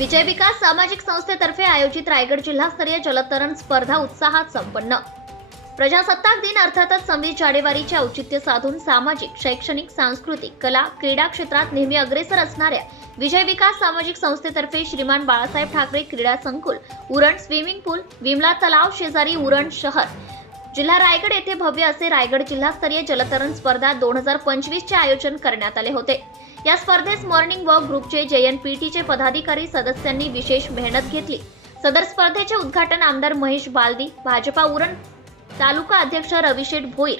विजय विकास सामाजिक संस्थेतर्फे आयोजित रायगड जिल्हास्तरीय जलतरण स्पर्धा उत्साहात संपन्न. प्रजासत्ताक दिन अर्थातच सव्वीस जानेवारीचे औचित्य साधून सामाजिक शैक्षणिक सांस्कृतिक कला क्रीडा क्षेत्रात नेहमी अग्रेसर असणाऱ्या विजय विकास सामाजिक संस्थेतर्फे श्रीमान बाळासाहेब ठाकरे क्रीडा संकुल उरण स्विमिंग पूल विमला तलाव शेजारी उरण शहर. जिल्हा रायगड येथे भव्य असे रायगड जिल्हास्तरीय जलतरण स्पर्धा दोन हजार पंचवीसचे आयोजन करण्यात आले होते. या स्पर्धेस मॉर्निंग वॉक ग्रुपचे जयनपीटीचे पदाधिकारी सदस्यांनी विशेष मेहनत घेतली. सदर स्पर्धेचे उद्घाटन आमदार महेश बालदी भाजपा उरण तालुका अध्यक्ष रविशेठ भोईर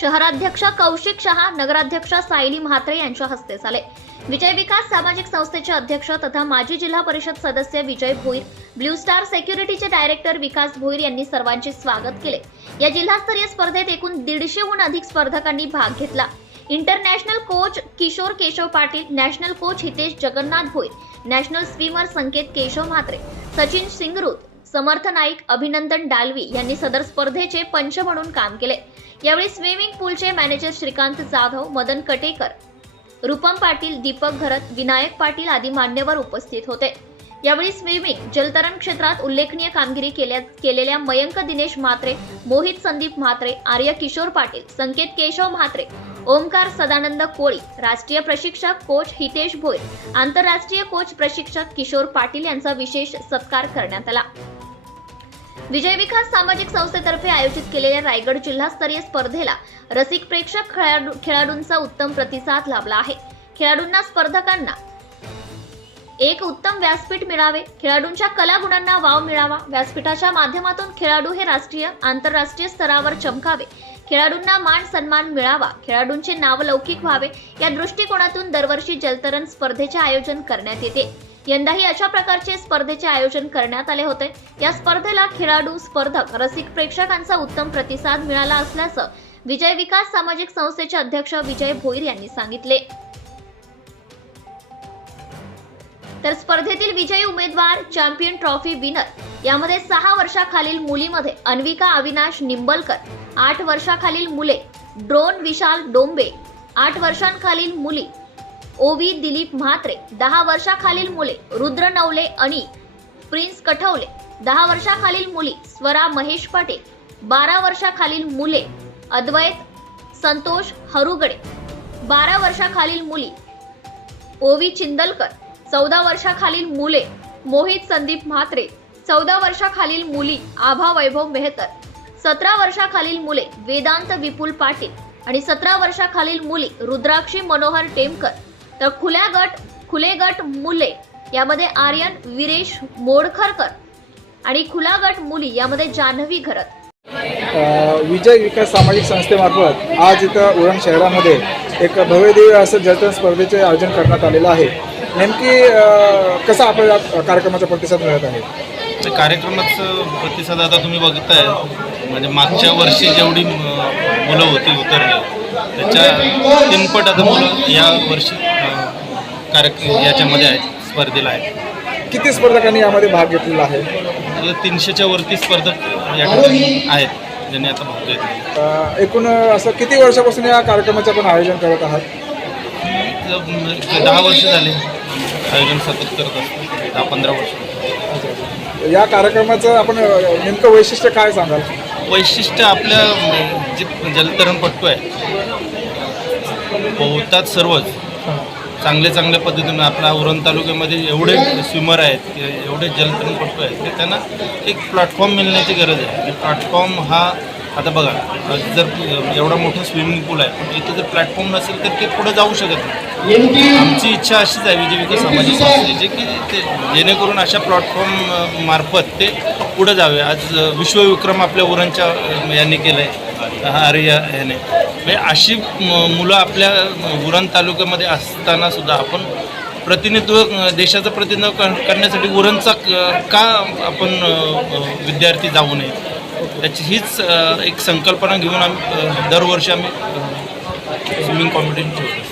शहराध्यक्ष कौशिक शहा नगराध्यक्ष सायली म्हात्रे यांच्या हस्ते झाले. विजय विकास सामाजिक संस्थेचे अध्यक्ष तथा माजी जिल्हा परिषद सदस्य विजय भोईर ब्ल्यू स्टार सेक्युरिटीचे डायरेक्टर विकास भोईर यांनी सर्वांचे स्वागत केले. या जिल्हास्तरीय स्पर्धेत एकूण दीडशेहून अधिक स्पर्धकांनी भाग घेतला. International coach Kishor Keshav Patil national coach Hitesh Jagannath Bhoir national swimmer Sanket Keshav Mhatre Sachin Singrut Samarth Naik Abhinandan Dalvi यांनी सदर स्पर्धेचे पंच म्हणून काम केले. यावेळी स्विमिंग पूलचे मॅनेजर श्रीकांत जाधव मदन कटेकर रुपम पाटील दीपक घरत विनायक पाटील आदी मान्यवर उपस्थित होते. यावेळी स्विमिंग जलतरण क्षेत्रात उल्लेखनीय कामगिरी केल्या केलेल्या मयंक दिनेश म्हात्रे मोहित संदीप म्हात्रे आर्य किशोर पाटील संकेत केशव म्हात्रे ओमकार सदानंद कोळी राष्ट्रीय प्रशिक्षक कोच हितेश भोईर आंतरराष्ट्रीय कोच प्रशिक्षक किशोर पाटील यांचा विशेष सत्कार करण्यात आला. विजय विकास सामाजिक संस्थेतर्फे आयोजित केलेल्या रायगड जिल्हास्तरीय स्पर्धेला रसिक प्रेक्षक खेळाडू खेळाडूंचा उत्तम प्रतिसाद लाभला आहे. खेळाडूंना स्पर्धकांना एक उत्तम व्यासपीठ मिळावे खेळाडूंच्या कलागुणांना वाव मिळावा व्यासपीठाच्या माध्यमातून खेळाडू हे राष्ट्रीय आंतरराष्ट्रीय स्तरावर चमकावे खेळाडूंना मान सन्मान मिळावा खेळाडूंचे नाव लौकिक व्हावे या दृष्टिकोनातून दरवर्षी जलतरण स्पर्धेचे आयोजन करण्यात येते. यंदाही अशा प्रकारचे स्पर्धेचे आयोजन करण्यात आले होते. या स्पर्धेला खेळाडू स्पर्धक रसिक प्रेक्षकांचा उत्तम प्रतिसाद मिळाला असल्याचं विजय विकास सामाजिक संस्थेचे अध्यक्ष विजय भोईर यांनी सांगितले. तर स्पर्धेतील विजयी उमेदवार चॅम्पियन ट्रॉफी विनर यामध्ये सहा वर्षाखालील मुलीमध्ये अन्विका अविनाश निंबलकर आठ वर्षाखालील मुले ड्रोन विशाल डोंबे आठ वर्षांखालील मुली ओवी दिलीप म्हात्रे दहा वर्षाखालील मुले रुद्र नवले आणि प्रिन्स कठवले. दहा वर्षाखालील मुली स्वरा महेश पाटील. बारा वर्षाखालील मुले अद्वैत संतोष हरुगडे. बारा वर्षाखालील मुली ओवी चिंदलकर. चौदा वर्षाखालील मुले मोहित संदीप म्हात्रे. चौदा वर्षाखालील मुली आभा वैभव मेहतर. सतरा वर्षाखालील मुले वेदांत विपुल पाटील. आणि सतरा वर्षाखालील मुली रुद्राक्षी मनोहर टेमकर. तर खुल्या गट खुले गट मुले यामध्ये आर्यन विरेश मोडखरकर आणि खुला गट मुली यामध्ये जान्हवी घरत. विजय विकास सामाजिक संस्थेमार्फत आज इथं उरण शहरामध्ये एक भव्यदिव्य असं जलतरण स्पर्धेचे आयोजन करण्यात आलेलं आहे. नेमकी कसा आपल्याला कार्यक्रमाचा प्रतिसाद मिळत आहे? कार्यक्रमाचं प्रतिसाद आता तुम्ही बघताय. म्हणजे मागच्या वर्षी जेवढी मुलं होती उतरली त्याच्या तीनपट आता मुलं या वर्षी कार्यक्रम याच्यामध्ये आहेत स्पर्धेला आहेत. किती स्पर्धकांनी यामध्ये भाग घेतलेला आहे? तर तीनशेच्या वरती स्पर्धक या ठिकाणी आहेत ज्यांनी आता भाग घेतले अ, एकूण असं किती वर्षापासून या कार्यक्रमाचं आपण आयोजन करत आहात? तर, म, एक दहा वर्ष झाले आयोजन सतत करत असतो दहा पंधरा वर्ष. या कार्यक्रमाचं आपण अ, नेमकं वैशिष्ट्य काय सांगाल? वैशिष्ट्य आपल्या जे जलतरणपट्टू आहे पोहतात सर्वच. चांगले चांगल्या पद्धतीनं आपल्या उरण तालुक्यामध्ये एवढे स्विमर आहेत एवढे जलतरणपट्टू आहेत ते त्यांना एक प्लॅटफॉर्म मिळण्याची गरज आहे. प्लॅटफॉर्म हा आता बघा जर एवढा मोठा स्विमिंग पूल आहे पण इथं जर प्लॅटफॉर्म नसेल तर ते पुढे जाऊ शकत नाही. आमची इच्छा अशीच आहे विजय विकास सामाजिक संस्थेची की ते जेणेकरून अशा प्लॅटफॉर्म मार्फत ते पुढे जावे. आज विश्वविक्रम आपल्या उरणच्या अ, यांनी केलं आहे आर्य याने. म्हणजे अशी मुलं आपल्या उरण तालुक्यामध्ये असताना सुद्धा आपण प्रतिनिधित्व देशाचं प्रतिनिधित्व कर- करण्यासाठी उरणचा क- आपण विद्यार्थी जाऊ नये? त्याची हीच एक संकल्पना घेऊन आम्ही अ, दरवर्षी आम्ही स्विमिंग कॉम्पिटिशन ठेवतो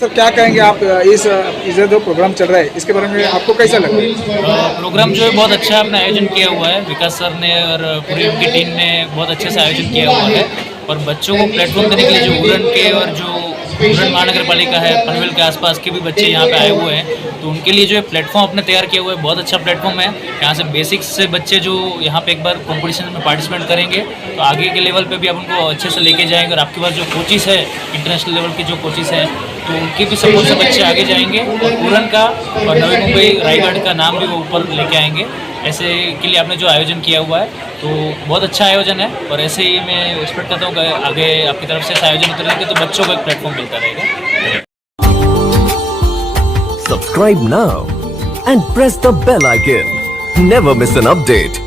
सर क्या कहेंगे आप इस अ, जो प्रोग्राम चल रहा है इसके बारे में आपको कैसा लग? रहा है प्रोग्राम जो है बहुत अच्छा आपने आयोजन किया हुआ है। विकास सर ने और पूरी उनकी टीम ने बहुत अच्छे से आयोजन किया हुआ है। और बच्चों को प्लेटफॉर्म देने के लिए जो उड़न के और जो उरण महानगर पालिका है, पनवेल के आसपास के भी बच्चे यहाँ पे आए हुए हैं। तो उनके लिए जो है प्लेटफॉर्म अपने तैयार किया हुआ है, बहुत अच्छा प्लेटफॉर्म है। यहाँ से बेसिक्स से बच्चे जो यहाँ पे एक बार कंपटीशन में पार्टिसिपेट करेंगे तो आगे के लेवल पे भी आप उनको अच्छे से लेके जाएँगे। और आपके पास जो कोचिस है इंटरनेशनल लेवल के जो कोचिस हैं तो उनके भी सपोर्ट से बच्चे आगे जाएँगे। और उरण का और नवी मुंबई रायगढ़ का नाम भी वो ऊपर लेके आएँगे। ऐसे के लिए आपने जो आयोजन किया हुआ है तो बहुत अच्छा आयोजन है और ऐसे ही मैं एक्सपेक्ट करता हूँ आगे आपकी तरफ़ से ऐसा आयोजन रहेंगे तो बच्चों को एक प्लेटफॉर्म मिलता रहेगा subscribe now and press the bell icon. Never miss an update.